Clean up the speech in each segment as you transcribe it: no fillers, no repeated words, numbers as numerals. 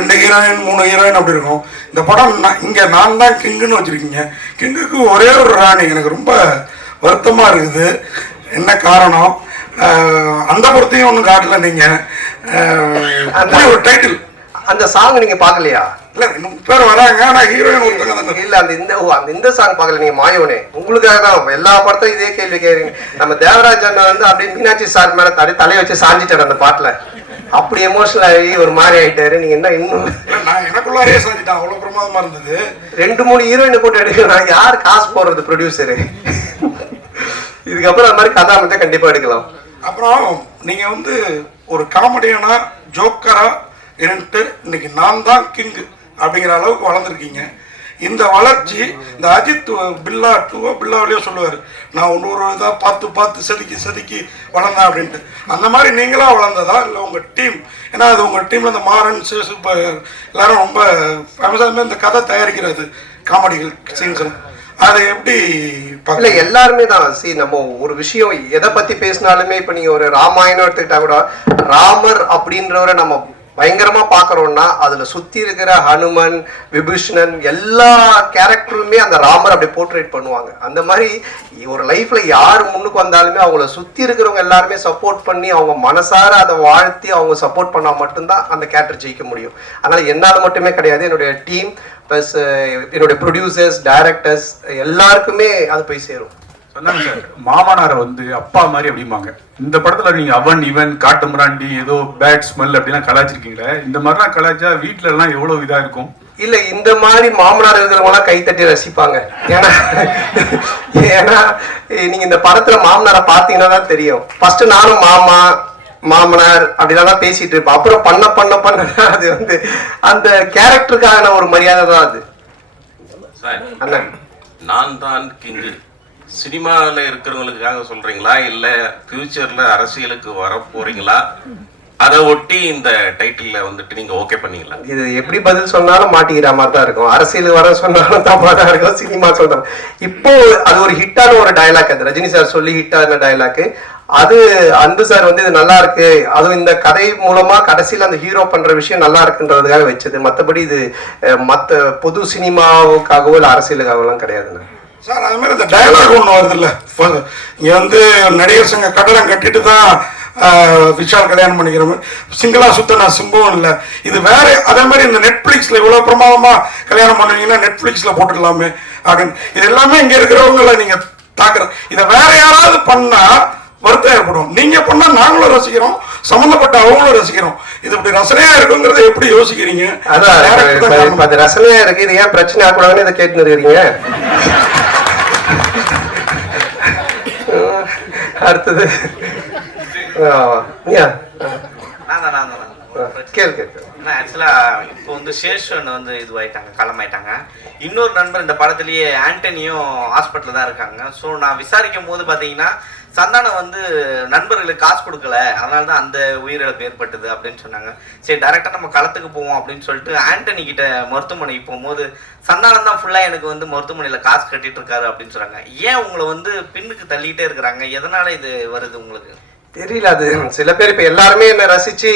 2 heroine 3 heroine அப்படி இருக்கும். இந்த படம் இங்கே நான் தான் கிங்குன்னு வச்சுருக்கீங்க. கிங்குக்கு ஒரே ஒரு ராணி. எனக்கு ரொம்ப வருத்தமாக இருக்குது. என்ன காரணம்? அந்த படத்தையும் ஒன்றும் காட்டல நீங்கள். ஒரு டைட்டில் அந்த சாங் நீங்கள் பார்க்கலையா? இல்ல 3 பேர் வராங்க, ஆனா ஹீரோயின் ஒருத்தங்க இல்ல. அந்த சாங் பார்க்கல நீங்க மாயோனே. உங்களுக்காக தான் எல்லா படத்தையும் இதே கேள்வி கேட்குறீங்க. நம்ம தேவராஜ் அண்ணா வந்து அப்படியே மீனாட்சி சார் மேல தலையை வச்சு சாஞ்சிட்டாரு அந்த பாட்டுல. அப்படி எமோஷனல் ஆகி ஒரு மாதிரி ஆயிட்டாரு. நீங்க என்ன இன்னும் நான் எனக்குள்ளாரே சாஞ்சிட்டேன். அவ்வளவு பிரமாதமா இருந்தது. 2-3 ஹீரோயினை போட்டு எடுக்கலாம். யார் காசு போடுறது? ப்ரொடியூசரு. இதுக்கப்புறம் அந்த மாதிரி கதாமத்தை கண்டிப்பா எடுக்கலாம். அப்புறம் நீங்க வந்து ஒரு காமெடியனா ஜோக்கரா இருந்துட்டு இன்னைக்கு நான் தான் கிங் அப்படிங்கிற அளவுக்கு வளர்ந்துருக்கீங்க. இந்த வளர்ச்சி இந்த அஜித் பில்லாவிலேயே சொல்லுவார், நான் ஒரு இதாக பார்த்து செதுக்கி வளர்ந்தேன் அப்படின்ட்டு. அந்த மாதிரி நீங்களா வளர்ந்ததா இல்லை உங்கள் டீம்? ஏன்னா அது உங்கள் டீமில் இந்த மாறன் சேசு இப்போ எல்லாரும் ரொம்ப ஃபேமஸாக இந்த கதை தயாரிக்கிறது காமெடிகள் சீன்ஸ் அதை எப்படி இல்ல எல்லாருமே தான். நம்ம ஒரு விஷயம் எதை பத்தி பேசினாலுமே இப்ப நீங்க ஒரு ராமாயணம் எடுத்துக்கிட்டா கூட ராமர் அப்படின்றவரை நம்ம பயங்கரமா பாக்குறோம்னா அதுல சுத்தி இருக்கிற ஹனுமன், விபீஷணன் எல்லா கேரக்டருமே அந்த ராமர் அப்படி போர்ட்ரேட் பண்ணுவாங்க. அந்த மாதிரி ஒரு லைஃப்ல யார் முன்னுக்கு வந்தாலுமே அவங்கள சுத்தி இருக்கிறவங்க எல்லாருமே சப்போர்ட் பண்ணி அவங்க மனசார அதை வாழ்த்தி அவங்க சப்போர்ட் பண்ணா மட்டும்தான் அந்த கேரக்டர் ஜெயிக்க முடியும். அதனால என்னால மட்டுமே கிடையாது, என்னுடைய டீம் பிளஸ் என்னுடைய ப்ரொடியூசர்ஸ், டைரக்டர்ஸ் எல்லாருக்குமே அது போய் சேரும். சொன்னாங்க சார், மாமனாரை வந்து அப்பா மாதிரி அப்படிம்பாங்க. இந்த படத்துல நீங்க அவன் இவன் காட்டு மிராண்டி ஏதோ பேட் ஸ்மெல் அப்படிலாம் கலாச்சிருக்கீங்களே, இந்த மாதிரிலாம் கலாச்சா வீட்டுல எல்லாம் எவ்வளவு இதா இருக்கும்? இல்ல இந்த மாதிரி மாமனார் இருக்கிறவங்க எல்லாம் கைத்தட்டி ரசிப்பாங்க. ஏன்னா நீங்க இந்த படத்துல மாமனாரை பாத்தீங்கன்னா தான் தெரியும். ஃபர்ஸ்ட் நானும் மாமனார் அப்படிலாம் தான் பேசிட்டு இருப்பேன். அப்புறம் பண்ண அது வந்து அந்த கேரக்டருக்கான ஒரு மரியாதை தான் அது. அண்ணன் நான் தான் கிங்கு சினிமாவில் இருக்கிறவங்களுக்காக சொல்றீங்களா இல்ல ஃபியூச்சர்ல அரசியலுக்கு வர போறீங்களா? அதை ஒட்டி இந்த டைட்டில் வந்துட்டு நீங்க ஓகே பண்ணீங்களா? இது எப்படி பதில் சொன்னாலும் மாட்டிக்கிற மாதிரி தான் இருக்கும். அரசியல் வர சொன்னாலும் தப்பா தான் இருக்கும். சினிமா சொல்றாங்க. இப்போ அது ஒரு ஹிட்டான ஒரு டயலாக். அது ரஜினி சார் சொல்லி ஹிட்டான டயலாக். அது அன்பு சார் வந்து இது நல்லா இருக்கு, அதுவும் இந்த கதை மூலமா கடைசியில் அந்த ஹீரோ பண்ற விஷயம் நல்லா இருக்குன்றதுக்காக வச்சது. மற்றபடி இது மற்ற பொது சினிமாவுக்காகவோ இல்லை அரசியலுக்காகவோ எல்லாம் கிடையாதுண்ணா. சார் அது மாதிரி இந்த டயலாக் ஒன்று வருது இல்லை, இங்கே வந்து நடிகர் சங்க கட்டடம் கட்டிட்டு தான் விஷால் கல்யாணம் பண்ணிக்கிற மாதிரி சிங்கிளா சுத்த நான் சிம்பவும் இல்லை. இது வேற அதே மாதிரி இந்த நெட்ஃபிளிக்ஸ்ல இவ்வளவு பிரமாதமா கல்யாணம் பண்ணுவீங்கன்னா நெட்ஃபிளிக்ஸ்ல போட்டுக்கலாமே அப்படின்னு. இது எல்லாமே இங்க இருக்கிறவங்களை நீங்க தாக்குற. இதை வேற யாராவது பண்ணா வருத்தம் ஏற்படும். நீங்க பண்ணா நாங்களும் ரசிக்கிறோம், சம்பந்தப்பட்ட அவங்களும் ரசிக்கிறோம். இது இப்படி ரசனையா இருக்குங்கிறத எப்படி யோசிக்கிறீங்க? அதான் ரசனையா இருக்கு. இது ஏன் பிரச்சனை ஆகக்கூடாதுன்னு இதை கேட்டு இருக்கிறீங்க. அடுத்தது இப்போ வந்து சேஷன் வந்து இதுவாயிட்டாங்க, களமாயிட்டாங்க. இன்னொரு நண்பர் இந்த படத்திலேயே ஆண்டனியும் ஹாஸ்பிட்டல் தான் இருக்காங்க. ஸோ நான் விசாரிக்கும் போது பார்த்தீங்கன்னா சந்தானம் வந்து நண்பர்களுக்கு காசு கொடுக்கல, அதனால தான் அந்த உயிரிழப்பு ஏற்பட்டது அப்படின்னு சொன்னாங்க. சரி டைரக்டா நம்ம களத்துக்கு போவோம் அப்படின்னு சொல்லிட்டு ஆண்டனி கிட்ட மருத்துவமனைக்கு போகும்போது சந்தானம் தான் ஃபுல்லா எனக்கு வந்து மருத்துவமனையில காசு கட்டிட்டு இருக்காரு அப்படின்னு சொல்றாங்க. ஏன் உங்களை வந்து பின்னுக்கு தள்ளிட்டே இருக்கிறாங்க? எதனால இது வருது உங்களுக்கு தெரியல. அது சில பேர் இப்ப எல்லாருமே என்ன ரசிச்சு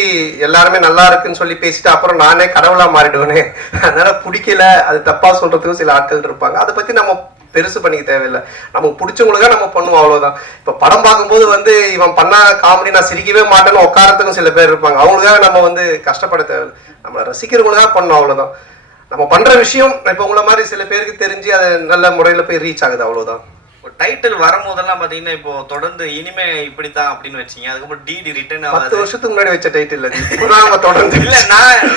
எல்லாருமே நல்லா இருக்குன்னு சொல்லி பேசிட்டு அப்புறம் நானே கடவுளா மாறிடுவேனே, அதனால பிடிக்கல அது தப்பா சொல்றதுக்கும் சில ஆட்கள் இருப்பாங்க. அதை பத்தி நம்ம பெருசு பண்ணிக்க தேவையில்லை. நமக்கு பிடிச்சவங்களுக்கா நம்ம பண்ணுவோம், அவ்வளவுதான். இப்ப படம் பார்க்கும்போது வந்து இவன் பண்ணா காமெடி நான் சிரிக்கவே மாட்டேன்னு உட்காரத்துக்கும் சில பேர் இருப்பாங்க. அவங்களுக்காக நம்ம வந்து கஷ்டப்பட தேவையில்லை. நம்ம ரசிக்கிறவங்களுக்காக பண்ணணும், அவ்வளவுதான். நம்ம பண்ற விஷயம் இப்ப உங்களை மாதிரி சில பேருக்கு தெரிஞ்சு அது நல்ல முறையில போய் ரீச் ஆகுது, அவ்வளவுதான். டைட்டில் வரும்போதெல்லாம் பாத்தீங்கன்னா இப்போ தொடர்ந்து இனிமே இப்படித்தான் அப்படின்னு வச்சீங்க. அதுக்கப்புறம் டிடி ரிட்டர்ன் 10 வருஷத்துக்கு முன்னாடி வச்ச டைட்டில் அது தொடர்ந்து இல்ல.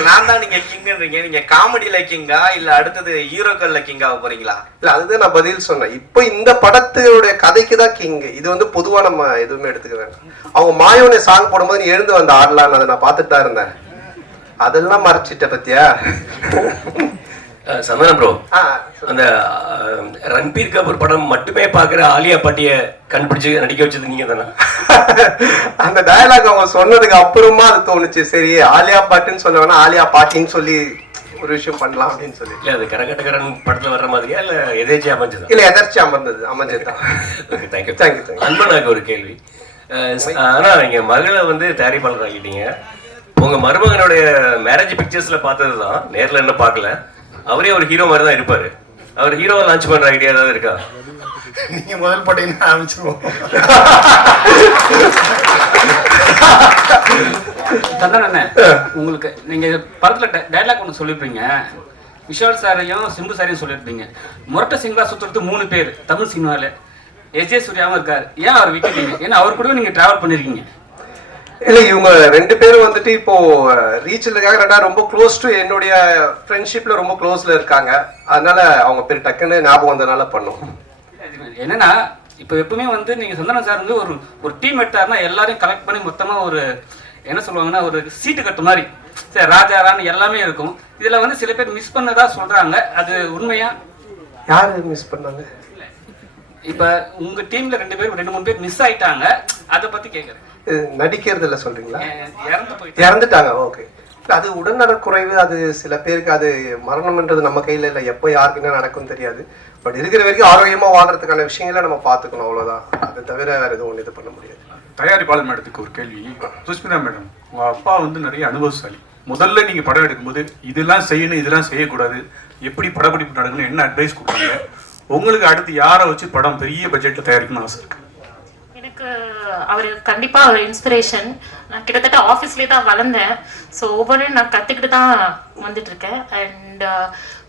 நான் தான் நீங்க கிங்ன்றீங்க. நீங்க காமெடியில கிங்கா இல்ல அடுத்தது ஹீரோக்கள்ல கிங்கா போறீங்களா? இல்ல அதுதான் நான் பதில் சொன்னேன். இப்போ இந்த படத்துடைய கதைக்கு தான் கிங். இது வந்து பொதுவா நம்ம எதுவுமே எடுத்துக்க வேண்டாம். அவங்க மாயோனே சாங் போடும்போது நீ எழுந்து வந்த ஆடலான்னு அதை நான் பார்த்துட்டு தான் இருந்தேன். அதெல்லாம் மறைச்சிட்ட பத்தியா? சந்தானம் ப்ரோ, அந்த ரன்பீர் கபூர் படம் மட்டுமே பாக்குற ஆலியா பாட்டிய கண்டுபிடிச்சு நடிக்க வச்சது நீங்க தானே? அந்த டயலாக் அவங்க சொன்னதுக்கு அப்புறமா அது தோணுச்சு, சரி ஆலியா பாட்டுன்னு சொல்ல வேணா ஆலியா பாட்டின்னு சொல்லி ஒரு விஷயம் பண்ணலாம் அப்படின்னு சொல்லி. இல்ல அது கரகட்டகரன் படத்துல வர்ற மாதிரியா இல்ல எதேச்சியா அமைஞ்சதா? இல்ல எதர்ச்சி அமைஞ்சதுதான். Okay, thank you. அன்பனாக்கு ஒரு கேள்வி. ஆனா நீங்க மகளை வந்து தயாரிப்பாளர் ஆகிட்டீங்க. உங்க மருமகனுடைய மேரேஜ் பிக்சர்ஸ்ல பார்த்ததுதான், நேர்ல என்ன பார்க்கல. அவரே ஒரு ஹீரோ மாதிரி தான் இருப்பாரு. அவர் ஹீரோவை லான்ச் பண்ற ஐடியா ஏதாவது இருக்கா? நீங்க முதல் போட்டீங்கன்னா ஆரம்பிச்சிருவோம். சந்தான உங்களுக்கு நீங்க படத்துல டைலாக் ஒன்று சொல்லியிருப்பீங்க. விஷால் சாரையும் சிம்பு சாரையும் சொல்லியிருப்பீங்க. முரட்ட சிங்கா சுத்துறது 3 பேர் தமிழ் சினிமாவில். எஸ்.ஜே. சூர்யாவும் இருக்காரு. ஏன் அவர் விட்டுட்டீங்க? ஏன்னா அவர் கூட நீங்க டிராவல் பண்ணிருக்கீங்க. இல்லை, இவங்க 2 பேரும் வந்துட்டு இப்போ ரீச்சில் இருக்காங்க. ரெண்டா ரொம்ப க்ளோஸ் டு என்னுடைய ஃப்ரெண்ட்ஷிப்ல ரொம்ப க்ளோஸ்ல இருக்காங்க. அதனால அவங்க பேர் டக்குன்னு ஞாபகம் வந்ததுனால பண்ணோம். என்னன்னா இப்போ எப்பவுமே வந்து நீங்க சந்தானம் சார் வந்து ஒரு டீம் எடுத்தாருன்னா எல்லாரையும் கலெக்ட் பண்ணி மொத்தமா ஒரு என்ன சொல்லுவாங்கன்னா ஒரு சீட்டு கட்டு மாதிரி சரி ராஜா ராணி எல்லாமே இருக்கும். இதுல வந்து சில பேர் மிஸ் பண்ணதா சொல்றாங்க. அது உண்மையா? யாரு மிஸ் பண்ணாங்க? இப்ப உங்க டீம்ல 2 பேர் 2-3 பேர் மிஸ் ஆயிட்டாங்க. அதை பத்தி கேக்குறேன். நடிக்கிறதுல சொல்றீங்களா? இறந்துட்டாங்க. ஓகே. அது உடல்நல குறைவு. அது சில பேருக்கு அது மரணம்ன்றது நம்ம கையில இல்லை. எப்போ யாருக்கு என்ன நடக்கும் தெரியாது. பட் இருக்கிற வரைக்கும் ஆரோக்கியமா வாழ்றதுக்கான விஷயங்களை நம்ம பார்த்துக்கணும், அவ்வளவுதான். அதை தவிர வேற எதுவும் இது பண்ண முடியாது. தயாரிப்பாளர் மேடத்துக்கு ஒரு கேள்வி. சுஷ்மிதா மேடம், உங்க அப்பா வந்து நிறைய அனுபவசாலி. முதல்ல நீங்க படம் எடுக்கும்போது இதெல்லாம் செய்யணும், இதெல்லாம் செய்யக்கூடாது, எப்படி படப்பிடிப்பு நடக்கணும், என்ன அட்வைஸ் கொடுத்தாங்க? உங்களுக்கு அடுத்து யாரை வச்சு படம் பெரிய பட்ஜெட்ல தயாரிக்கணும்னு ஆசை இருக்கு? எனக்கு அவர் கண்டிப்பா ஒரு இன்ஸ்பிரேஷன். நான் கிட்டத்தட்ட ஆஃபீஸ்லேயே தான் வளர்ந்தேன். ஸோ ஒவ்வொன்றும் நான் கற்றுக்கிட்டு தான் வந்துட்டு இருக்கேன். அண்ட்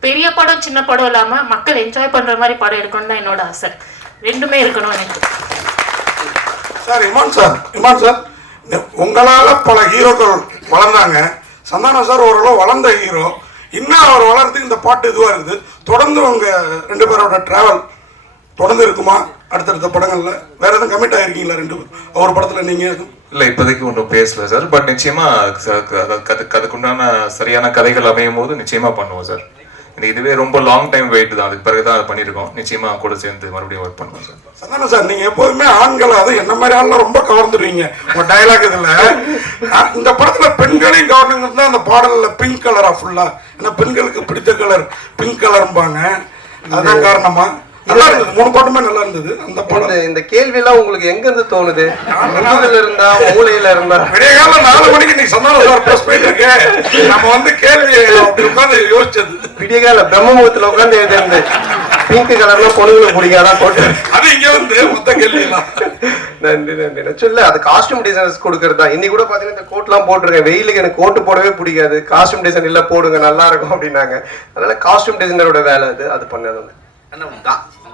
பெரிய படம் சின்ன படம் இல்லாமல் மக்கள் என்ஜாய் பண்ணுற மாதிரி படம் எடுக்கணும்னு தான் என்னோட ஆசை. 2மே இருக்கணும் எனக்கு. சார் இமான் சார் உங்களால பல ஹீரோக்கள் வளர்ந்தாங்க. சந்தானம் சார் ஓரளவு வளர்ந்த ஹீரோ. இன்னும் அவர் வளர்றதுக்கு இந்த பாட்டு இதுவாக இருக்குது. தொடர்ந்து உங்க 2 பேரோட டிராவல் தொடர்ந்து இருக்குமா? அடுத்தடுத்த படங்கள்ல வேற எதுவும் கமிட் ஆயிருக்கீங்களா? 2 அவர் படத்துல நீங்க? இல்லை, இப்போதைக்கு ஒன்றும் பேசல சார். பட் நிச்சயமா அதுக்குண்டான சரியான கதைகள் அமையும் போது நிச்சயமா பண்ணுவோம் சார். இதுவே ரொம்ப லாங் டைம் வெயிட் தான். அதுக்கு பிறகு தான் பண்ணியிருக்கோம். நிச்சயமா கூட சேர்ந்து மறுபடியும் ஒர்க் பண்ணுவோம் சார். சந்தானம் சார், நீங்க எப்போதுமே ஆண்கள் அது என்ன மாதிரி ஆள்லாம் ரொம்ப கவர்ந்துருவீங்க உங்க டயலாக் இதுல. இந்த படத்துல பெண்களையும் கவர்னுங்க தான் அந்த பாடல்ல பிங்க் கலரா ஃபுல்லா. ஏன்னா பெண்களுக்கு பிடித்த கலர் பிங்க் கலர்பாங்க. அதுதான் காரணமா? நல்லா இருந்தது. 3 பாட்டுமே நல்லா இருந்தது. அந்த படம் இந்த கேள்வி எல்லாம் உங்களுக்கு எங்க இருந்து தோணுது? இருந்தா மூளையில இருந்தா? விடிய காலம் 4 மணிக்கு நீ சந்தானம் சார் பிரஸ் போயிட்டு இருக்கு. நம்ம வந்து கேள்வி உட்காந்து யோசிச்சது. விடிய கால பிரம்மமுகத்துல உட்காந்து எழுதிருந்து பிங்க் கலர்ல பொண்ணுங்களை பிடிக்காதான் போட்டு அது இங்க வந்து மொத்த கேள்வி எல்லாம். நன்றி நன்றி. சொல்ல அது காஸ்டியூம் டிசைனர்ஸ் கொடுக்கறது தான். இன்னைக்கு கூட பாத்தீங்கன்னா இந்த கோட் எல்லாம் போட்டிருக்கேன். வெயிலுக்கு எனக்கு கோட்டு போடவே பிடிக்காது. காஸ்டியூம் டிசைன் இல்ல போடுங்க நல்லா இருக்கும் அப்படின்னாங்க. அதனால காஸ்டியூம் டிசைனரோட வேலை அது பண்ணது.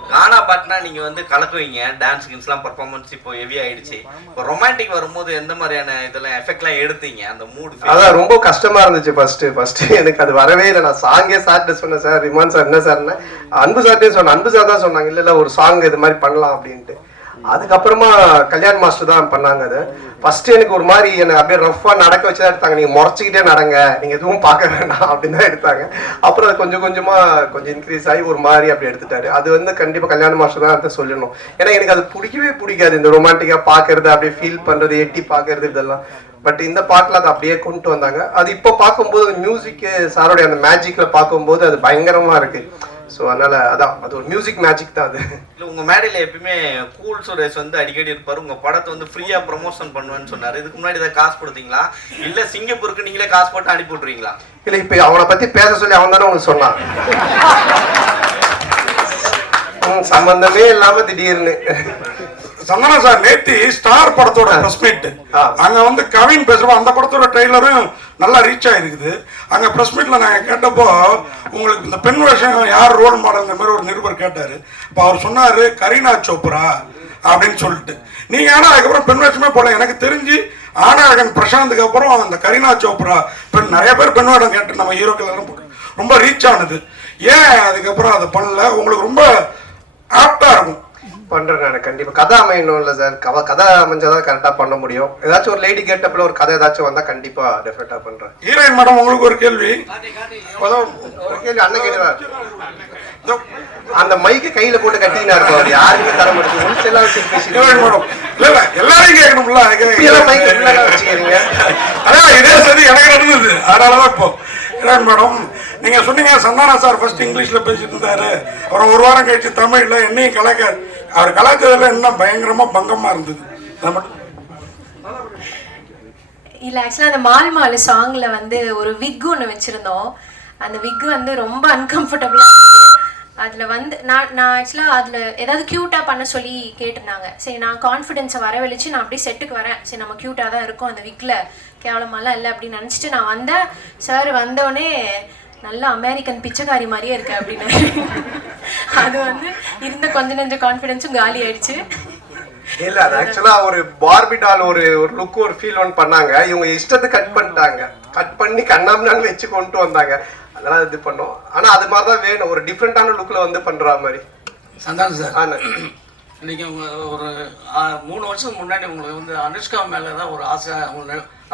கானா பாட்டுனா நீங்க வந்து கலக்குவீங்க. டான்ஸ் கின்ஸ்லாம் பர்ஃபார்மன்ஸ் இப்போ ஹெவி ஆயிடுச்சு. இப்போ ரொமான்டிக் வரும்போது எந்த மாதிரியான இதெல்லாம் எஃபெக்ட்லாம் எடுத்தீங்க? அந்த மூடு அதான் ரொம்ப கஷ்டமா இருந்துச்சு. ஃபர்ஸ்ட் எனக்கு அது வரவே இல்லை. நான் சாங்கே சார்ட்டு சொன்னேன். சார் ரிமான் சார் என்ன சார்னா அன்பு சார்ட்டே சொன்னேன். அன்பு சார் தான் சொன்னாங்க இல்ல ஒரு சாங் இது மாதிரி பண்ணலாம் அப்படின்ட்டு. அதுக்கப்புறமா கல்யாண் மாஸ்டர் தான் பண்ணாங்க. அது ஃபர்ஸ்ட் எனக்கு ஒரு மாதிரி என்ன அப்படியே ரஃபா நடக்க வச்சுதான் எடுத்தாங்க. நீங்க முறைச்சிக்கிட்டே நடங்க, நீங்க எதுவும் பார்க்க வேண்டாம் அப்படின்னு தான் எடுத்தாங்க. அப்புறம் அது கொஞ்சம் கொஞ்சமா இன்க்ரீஸ் ஆகி ஒரு மாதிரி அப்படி எடுத்துட்டாரு. அது வந்து கண்டிப்பா கல்யாண மாஸ்டர் தான் அதை சொல்லணும். ஏன்னா எனக்கு அது பிடிக்கவே பிடிக்காது. இந்த ரொமான்டிக்கா பாக்குறது, அப்படியே ஃபீல் பண்றது, எட்டி பாக்குறது இதெல்லாம். பட் இந்த பாட்டுல அதை அப்படியே கொண்டு வந்தாங்க. அது இப்போ பார்க்கும்போது மியூசிக் சாரோடைய அந்த மேஜிக்ல பார்க்கும்போது அது பயங்கரமா இருக்கு. ஸோ அதனால அதான் அது ஒரு மியூசிக் மேஜிக் தான் அது. இல்லை உங்க மேடையில எப்பயுமே கூல் சுரேஷ் வந்து அடிக்கடி இருப்பாரு. உங்க படத்தை வந்து ஃப்ரீயா ப்ரமோஷன் பண்ணுவேன்னு சொன்னாரு. இதுக்கு முன்னாடி ஏதாவது காசு கொடுத்தீங்களா? இல்ல சிங்கப்பூருக்கு நீங்களே காசு போட்டு அனுப்பி விட்டுறீங்களா? இல்ல இப்ப அவனை பத்தி பேச சொல்லி அவன் தானே உங்களுக்கு சொன்னான். சம்பந்தமே இல்லாம திடீர்னு சந்தானம் சார் நேத்தி ஸ்டார் படத்தோட பிரஸ் மீட் அங்க வந்து கவின் பேசுறோம். அந்த படத்தோட ட்ரெய்லரும் நல்லா ரீச் ஆயிருக்குது. அங்க பிரஸ் மீட்ல நாங்க கேட்டப்போ உங்களுக்கு இந்த பெண் வேஷம் யார் ரோல் மாடல் மாதிரி ஒரு நிருபர் கேட்டாரு. இப்ப அவர் சொன்னாரு கரீனா சோப்ரா அப்படின்னு சொல்லிட்டு. நீங்க ஆனா அதுக்கப்புறம் பெண் வேஷமே போல. எனக்கு தெரிஞ்சு ஆனாகன் பிரசாந்துக்கு அப்புறம் அந்த கரீனா சோப்ரா பெண் நிறைய பேர் பெண் வேடம் கேட்டு நம்ம ஹீரோக்கள் எல்லாம் ரொம்ப ரீச் ஆனது. ஏன் அதுக்கப்புறம் அதை பண்ணல? உங்களுக்கு ரொம்ப ஆப்டா இருக்கும். பண்றேன் நான் கண்டிப்பா. கதை அமையணும் இல்ல சார். கதை அமைஞ்சாதான் கரெக்டா பண்ண முடியும். ஏதாச்சும் ஒரு லேடி கேட்டப்ல ஒரு கதை ஏதாச்சும் வந்தா கண்டிப்பா டெஃபினட்டா பண்றேன். ஹீரோயின் மேடம் உங்களுக்கு ஒரு கேள்வி. ஒரு கேள்வி அண்ணன் கேட்கிறார். அந்த மைக்கு கையில போட்டு கட்டினா இருக்கும். அது யாருமே தர முடியும். எல்லாரையும் கேட்கணும்ல. வச்சுக்கிறீங்க. அதான் இதே சரி எனக்கு நடந்தது. அதனாலதான் இப்போ மேடம் நீங்க சொன்னீங்க சந்தானம் சார் ஃபர்ஸ்ட் இங்கிலீஷ்ல பேசிட்டு இருந்தாரு. அப்புறம் ஒரு வாரம் கழிச்சு தமிழ்ல என்னையும் கலாய்க்க அவர் கலாய்ச்சதுல என்ன பயங்கரமா பங்கமா இருந்தது. இல்லை ஆக்சுவலாக அந்த மால் சாங்ல வந்து ஒரு விக் ஒன்று வச்சுருந்தோம். அந்த விக் வந்து ரொம்ப அன்கம்ஃபர்டபுளாக இருந்தது. அதில் வந்து நான் ஆக்சுவலாக அதில் ஏதாவது க்யூட்டாக பண்ண சொல்லி கேட்டிருந்தாங்க. சரி, நான் கான்ஃபிடென்ஸை வரவழைச்சு நான் அப்படியே செட்டுக்கு வரேன். சரி, நம்ம க்யூட்டாக தான் இருக்கும், அந்த விக்கில் கேவலமாலாம் இல்லை அப்படின்னு நினச்சிட்டு நான் வந்தேன். சார் வந்தோடனே நல்லா அமெரிக்கன் பிச்சைக்காரி மாதிரியே இருக்கு அப்படின்னு. அது வந்து இருந்த கொஞ்சம் கான்ஃபிடென்ஸும் காலி ஆயிடுச்சு. இல்ல அது ஆக்சுவலா ஒரு பார்பி டால் ஒரு லுக் ஒரு ஃபீல் ஒன் பண்ணாங்க. இவங்க இஷ்டத்தை கட் பண்ணிட்டாங்க. கட் பண்ணி கண்ணாமண்ணான்னு வச்சு கொண்டு வந்தாங்க. அதெல்லாம் இது பண்ணோம். ஆனா அது மாதிரி தான் வேணும், ஒரு டிஃப்ரெண்டான லுக்ல வந்து பண்ற மாதிரி. சந்தானம் சார், இன்னைக்கு உங்க ஒரு 3 வருஷத்துக்கு முன்னாடி உங்களுக்கு வந்து அனுஷ்கா மேலதான் ஒரு ஆசை,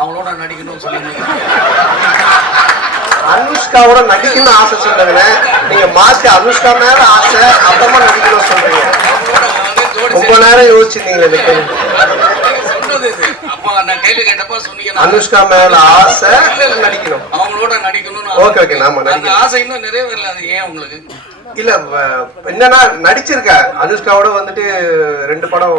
அவங்களோட நடிக்கணும்னு சொல்லி. அனுஷ்காவோட நடிக்கணும்னு ஆசை சொல்றீங்க, நீங்க மாத்தி அனுஷ்கா மேல ஆசை அப்புறமா நடிக்கணும் சொல்றீங்க. ரொம்ப நேரம் யோசிச்சிருந்தீங்களே. அனுஷ்கா மேல ஆசை நடிக்கணும், அவங்களோட நடிக்கணும்னு. ஓகே ஓகே, நாம அந்த ஆசை இன்னும் நிறைவேறல. அது ஏன் உங்களுக்கு? இல்ல என்னன்னா நடிச்சிருக்கேன் அனுஷ்காவோட வந்துட்டு 2 படம்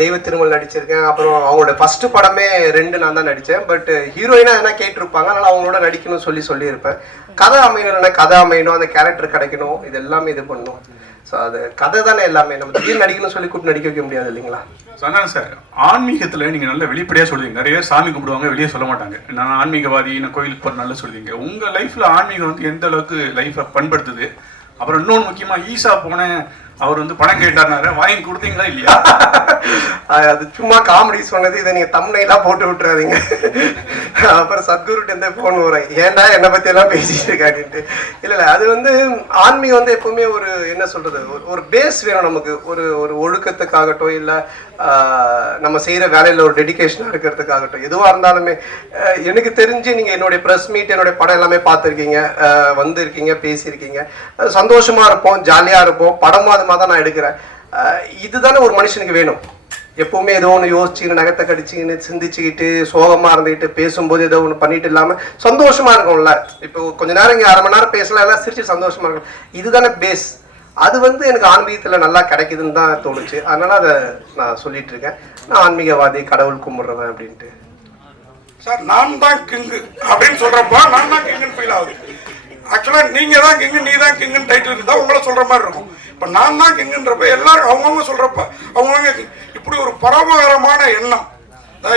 தெய்வ திருமல் நடிச்சிருக்கேன். அப்புறம் அவங்களோட ஃபர்ஸ்ட் படமே 2 நான் தான் நடிச்சேன். பட் ஹீரோயினா என்ன கேட்டிருப்பாங்க, அதனால அவங்களோட நடிக்கணும்னு சொல்லியிருப்பேன். கதை அமையணும், கதை அமையணும், அந்த கேரக்டர் கிடைக்கணும், இது எல்லாமே இது பண்ணணும். ஸோ அது கதை தானே எல்லாமே. நம்ம திடீர்னு நடிக்கணும்னு சொல்லி கூப்பிட்டு நடிக்க வைக்க முடியாது இல்லைங்களா? சொன்னாங்க சார், ஆன்மீகத்துல நீங்க நல்ல வெளிப்படையா சொல்லுவீங்க. நிறைய பேர் சாமி கும்பிடுவாங்க, வெளியே சொல்ல மாட்டாங்க. நான் ஆன்மீகவாதி, நான் கோயிலுக்கு போற நல்லா சொல்லுவீங்க. உங்க லைஃப்ல ஆன்மீகம் வந்து எந்த அளவுக்கு லைஃபை பண்படுத்துது? அப்புறம் இன்னொன்று முக்கியமா, ஈசா போனேன், அவர் வந்து பணம் கேட்டாருனாரு, வாங்கி கொடுத்தீங்களா இல்லையா? அது சும்மா காமெடி சொன்னது, இதை நீங்க தம்ப்நெயிலா போட்டு விட்டுறாதீங்க. அப்புறம் சத்குருட்டு எந்த போன் வரேன், ஏன்டா என்னை பத்தி எல்லாம் பேசிட்டு இருக்காடின்ட்டு. இல்ல அது வந்து ஆன்மீகம் வந்து எப்பவுமே ஒரு என்ன சொல்றது, ஒரு பேஸ் வேணும் நமக்கு. ஒரு ஒழுக்கத்துக்காகட்டும், இல்ல நம்ம செய்யற வேலையில ஒரு டெடிகேஷனா இருக்கிறதுக்காகட்டும், எதுவா இருந்தாலுமே. எனக்கு தெரிஞ்சு நீங்க என்னுடைய பிரஸ் மீட், என்னுடைய படம் எல்லாமே பார்த்துருக்கீங்க, வந்திருக்கீங்க, பேசியிருக்கீங்க. சந்தோஷமா இருப்போம், ஜாலியா இருப்போம். படமும் அது மாதிரி தான் நான் எடுக்கிறேன். இதுதானே ஒரு மனுஷனுக்கு வேணும். எப்பவுமே ஏதோ ஒன்று யோசிச்சுக்கிட்டு, நகத்தை கடிச்சுக்கின்னு, சிந்திச்சுக்கிட்டு, சோகமா இருந்துக்கிட்டு, பேசும்போது ஏதோ ஒன்று பண்ணிட்டு இல்லாம சந்தோஷமா இருக்கும்ல. இப்போ கொஞ்ச நேரம் இங்கே 1/2 மணி நேரம் பேசலாம், எல்லாம் சிரிச்சு சந்தோஷமா இருக்கும். இதுதானே பேஸ். அது வந்து எனக்கு ஆன்மீகத்துல நல்லா கிடைக்குதுன்னு தான் தோணுச்சு. அதனால அதை நான் சொல்லிட்டு இருக்கேன். நான் ஆன்மீகவாதி, கடவுள் கும்பிடுறவன் அப்படின்ட்டு. சார், நான் தான் கிங்கு அப்படின்னு சொல்றப்ப நான் தான் கிங்குன்னு ஃபீல் ஆகுது. ஆக்சுவலா நீங்க தான் கிங்கு, நீ தான் கிங்குன்னு டைட்டில் இருந்தா உங்களை சொல்ற மாதிரி இருக்கும். இப்ப நான் தான் கிங்குன்றப்ப எல்லாரும் அவங்கவுங்க சொல்றப்ப அவங்கவுங்க இப்படி ஒரு பரவகரமான எண்ணம்,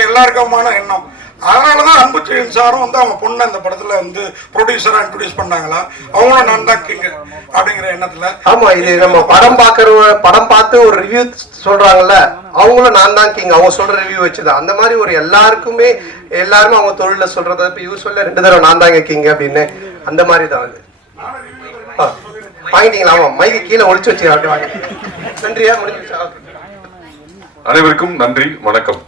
எல்லாருக்குமான எண்ணம். அதனாலதான் அன்புச்செழியன் சாரும் வந்து அவங்க பொண்ணு அந்த படத்துல வந்து ப்ரொடியூசரா இன்ட்ரோடியூஸ் பண்ணாங்களா, அவங்களும் நான் தான் கிங்கு அப்படிங்கிற எண்ணத்துல. ஆமா, இது நம்ம படம் பார்த்து ஒரு ரிவ்யூ சொல்றாங்கல்ல, அவங்களும் நான் தான் கிங், அவங்க சொல்ற ரிவ்யூ வச்சுதான். அந்த மாதிரி ஒரு எல்லாருமே அவங்க தொழில சொல்றத இப்ப இவர் சொல்ல 2 தடவை நான் தாங்க கிங் அப்படின்னு, அந்த மாதிரி தான் அது. வாங்கிட்டீங்களா? ஆமா, மைக்கு கீழே ஒளிச்சு வச்சு வாங்க. நன்றியா, முடிஞ்சிருச்சா? அனைவருக்கும் நன்றி, வணக்கம்.